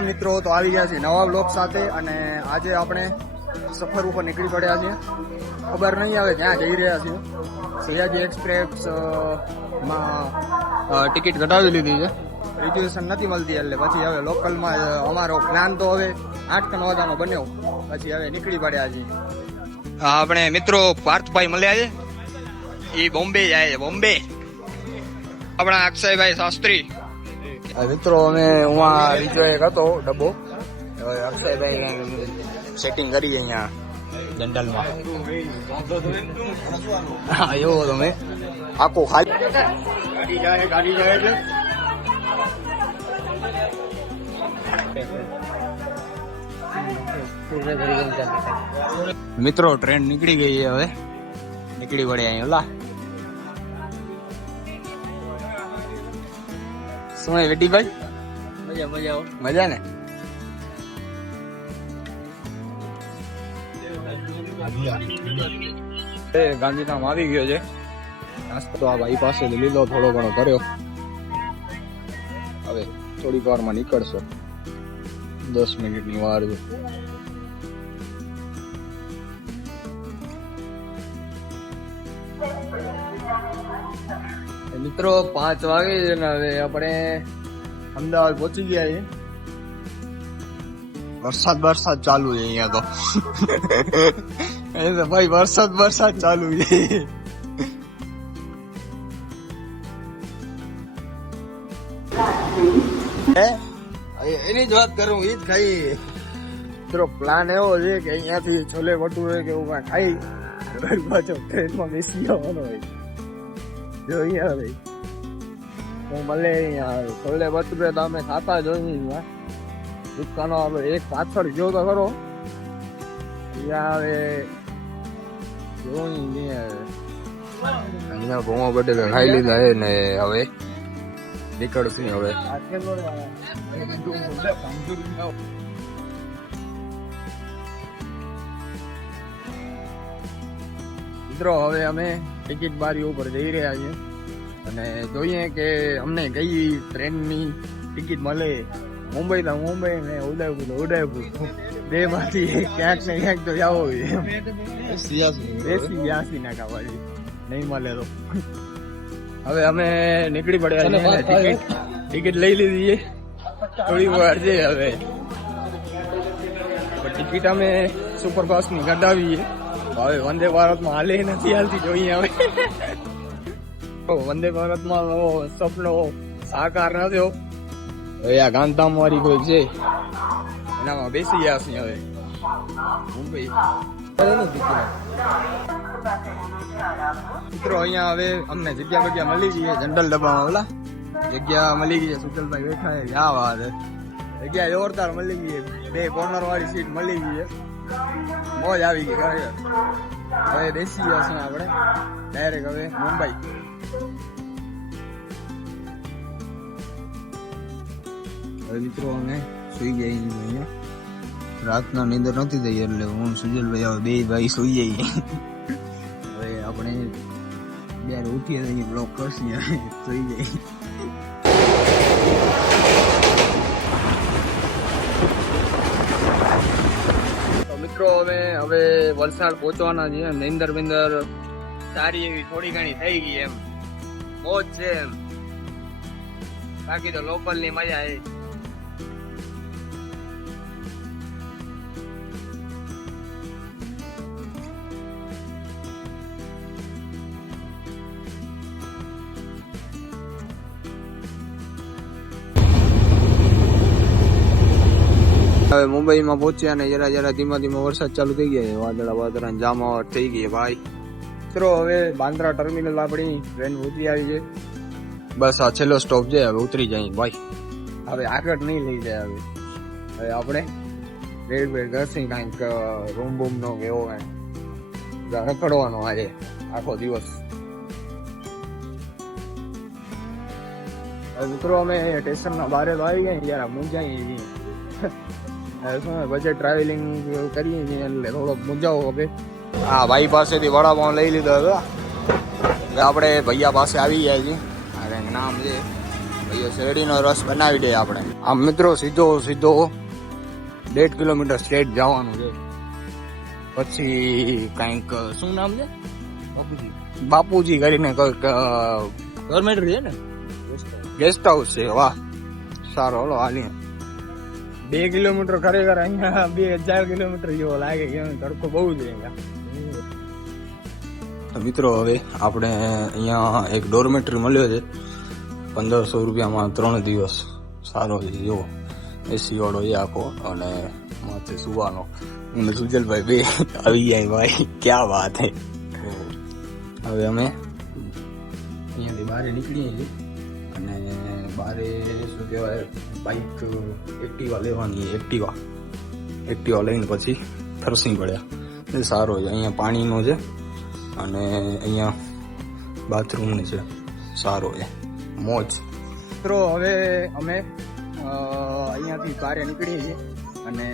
Welcome મિત્રો, તો આવી ગયા છે નવા બ્લોગ સાથે. અને આજે આપણે સફર ઉપર નીકળી પડ્યા છીએ. ખબર નહીં આવે ક્યાં જઈ રહ્યા છીએ. સયાજી એક્સપ્રેસ માં ટિકિટ કઢાવી લીધી છે, રિઝર્વેશન નથી મળતી, એટલે પછી હવે લોકલમાં અમારો પ્લાન તો હવે 8 વાગ્યાનો બન્યો, પછી હવે નીકળી પડ્યા છીએ. આપણે મિત્રો પાર્થભાઈ મળ્યા છે, એ બોમ્બે જાય છે. બોમ્બે આપણા અક્ષયભાઈ શાસ્ત્રી મિત્રો. અમે હું બીજો એક હતો ડબ્બો, અક્ષયભાઈ સેટિંગ કરી અહીંયા જનરલમાં. હા એવો તમે આખો ખાલી ગાડી જાય એટલે મિત્રો ટ્રેન નીકળી ગઈ છે, હવે નીકળી પડે અહીં. ઓલા શું વેટીભાઈ? મજા ને? ગાંધીધામ આવી ગયો છે. નાસ્તો આ ભાઈ પાસે લીધો, થોડો ઘણો કર્યો. હવે થોડીક વારમાં નીકળશો, 10 મિનિટની વાર છે. મિત્રો 5 વાગે છે ને હવે આપણે અમદાવાદ પહોંચી ગયા છીએ. વરસાદ ચાલુ છે અહીંયા તો. ભાઈ વરસાદ ચાલુ છે. એની જ વાત કરું, એ જ ખાઈ. મિત્રો પ્લાન એવો છે કે અહીંયાથી છોલે ભટુરે કે એવું ખાઈ પાછો ટ્રેનમાં બેસી જવાનો હોય. જો અહીંયા ભાઈ હું મળે અહીંયા છોલે ભટુરે તો અમે ખાતા જોઈએ. દુકાનો એક પાછળ ગયો તો ખરો, હવે જોઈ અહીંયા ભોમા બટેકા ખાઈ લીધા છે ને હવે નીકળશું. હવે મિત્રો હવે અમે ટિકિટ બારી ઉપર જઈ રહ્યા છીએ અને જોઈએ કે અમને કઈ ટ્રેનની ટિકિટ મળે. મુંબઈ તો મુંબઈ ને ઉદયપુર તો ઉદયપુર, બે માંથી ક્યાંક ને ક્યાંક તો જવો જોઈએ. 80-82 ના કાવાજી નહીં મળે તો હવે અમે નીકળી પડ્યા. ટિકિટ લઈ લીધી છે, થોડી વાર છે હવે. ટિકિટ અમે સુપરફાસ્ટ ની કઢાવી છે. હવે વંદે ભારતમાં હાલે નથી હાલતી, જોઈએ હવે. વંદે ભારતમાં સપનો સાકાર ન થયો. હવે આ ગાંધીધામ વાળી કોઈ છે એનામાં બેસી ગયા છે. હવે મુંબઈ મિત્રો અહીંયા હવે અમને જગ્યા મળી ગઈ છે. જનરલ ડબ્બામાં ઓલા જગ્યા મળી ગઈ છે. સુચલભાઈ બેઠા છે. આ વાત જગ્યા જોરદાર મળી ગઈ છે. 2 કોર્નર વાળી સીટ મળી ગઈ છે. મોજ આવી ગઈ ખરેખર. હવે બેસી ગયા છે આપણે ડાયરેક્ટ હવે મુંબઈ. હવે મિત્રો અમે સુઈ જઈએ અહીંયા. રાતના નીંદર નથી થઈ એટલે હું સુજલભાઈ હવે 2 ભાઈ સુઈ જઈએ. હવે આપણે જ્યારે ઉઠીએ તો બ્લોક કરશું, સુઈ જઈએ. તો મિત્રો હવે વલસાડ પહોંચવાના છીએ. નીંદર બિંદર સારી એવી થોડી ઘણી થઈ ગઈ, એમ મોજ છે એમ. બાકી તો લોકલ ની મજા છે. હવે મુંબઈમાં પહોંચ્યા ને જરા ધીમા વરસાદ ચાલુ થઈ ગયા છે. વાદળા જામાવટ થઈ ગઈ ભાઈ. મિત્રો હવે બાંદ્રા ટર્મિનલ આપણી ટ્રેન ઉતરી આવી છે. બસ આ છેલ્લો સ્ટોપ છે, હવે ઉતરી જાય ભાઈ. હવે આગળ નહીં લઈ જાય. હવે આપણે રેલવે ઘરથી કાંઈક રૂમ બૂમ નો એવો રખડવાનો આજે આખો દિવસ. મિત્રો અમે સ્ટેશનના બહાર તો આવી ગયા, જરા મૂંઝાઈ બજેટ ટ્રાવેલિંગ કરીએ છીએ એટલે થોડોક મૂંઝાવો હવે. હા ભાઈ પાસેથી વડાપાઉં લઈ લીધો હતો. આપણે ભૈયા પાસે આવી ગયા છીએ. નામ છે ભાઈ શેરડીનો રસ બનાવી દે આપણે. આમ મિત્રો સીધો 1.5 કિલોમીટર સ્ટ્રેટ જવાનું છે. પછી કંઈક શું નામ છે, બાપુજી કરીને કંઈક ડોર્મેટરી છે ને, ગેસ્ટ હાઉસ છે. વાહ સારો, હલો હાલી. 2 કિલોમીટર ખરેખર અહીંયા 2000 કિલોમીટર જેવો લાગે કે તડકો બહુ જ રહે. મિત્રો હવે આપણે અહીંયા એક ડોર્મેટરી મળ્યો છે 1500 રૂપિયામાં 3 દિવસ. સારો છે જો, એસી વાળો એ આખો, અને માથે સુવાનો. અને સુજલભાઈ બે આવી જાય ભાઈ, ક્યાં વાત હે. હવે અમે અહીંયાથી બહાર નીકળીએ છીએ અને બહાર શું કહેવાય, બાઇક એક્ટિવા લેવાની. એક્ટિવા લઈને પછી ફરસી પડ્યા. એ સારો છે, અહીંયા પાણીનો છે અને અહીંયા બાથરૂમ છે. સારો છે, મોજ. મિત્રો હવે અમે અહીંયાથી બહાર નીકળીએ છીએ અને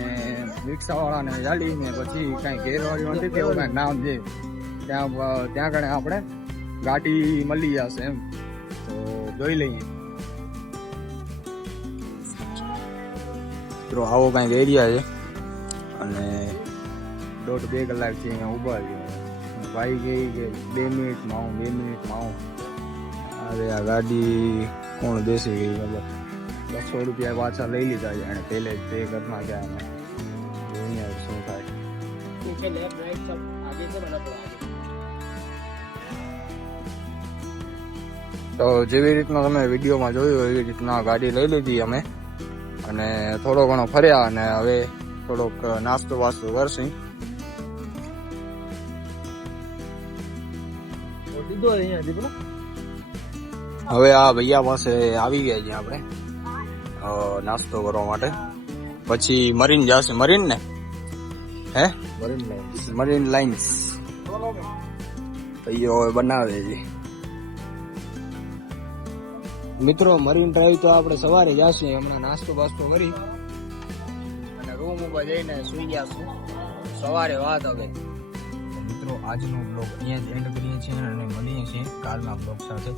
રિક્ષાવાળાને ચાલીને પછી કાંઈ ઘેરવાળી નથી તેવું કાંઈ નામ છે ત્યાં કણે આપણે ગાડી મળી જશે એમ, તો જોઈ લઈએ. મિત્રો આવો કાંઈક એરિયા છે અને 1.5-2 કલાકથી અહીંયા ઊભા છે. ભાઈ કહે કે 2 મિનિટમાં આવું. અરે આ ગાડી કોણ બેસી ગઈ ખબર, 200 રૂપિયા પાછા લઈ લીધા છે અને પહેલે જ પે કરના ગયા. અમે જોઈએ શું થાય. તો જેવી રીતના તમે વિડીયોમાં જોયું એવી રીતના ગાડી લઈ લીધી અમે અને થોડો ઘણો ફર્યા અને હવે થોડોક નાસ્તો વાસ્તો કરશું. હવે આ ભૈયા પાસે આવી ગયા છીએ આપણે નાસ્તો કરવા માટે. પછી મરીન જશે, મરીન ને હે મરીન લાઇન્સ ભાઈઓ હવે બનાવે છે. મિત્રો મરીન ડ્રાઈવ તો આપણે સવારે જશું. હમણાં નાસ્તો બાસ્તો કરી અને રૂમ ઉપર જઈને સુઈ જશું. સવારે વાત હવે. મિત્રો આજનો બ્લોગ અહીંયા જ એન્ડ કરીએ છીએ અને મળીએ છીએ કાલના બ્લોગ સાથે.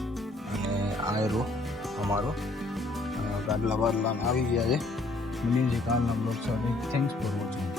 અને આ રો અમારો કાડલા બારલા આવી ગયા છે. મળીએ છીએ કાલના બ્લોગ સાથે. Thanks for watching.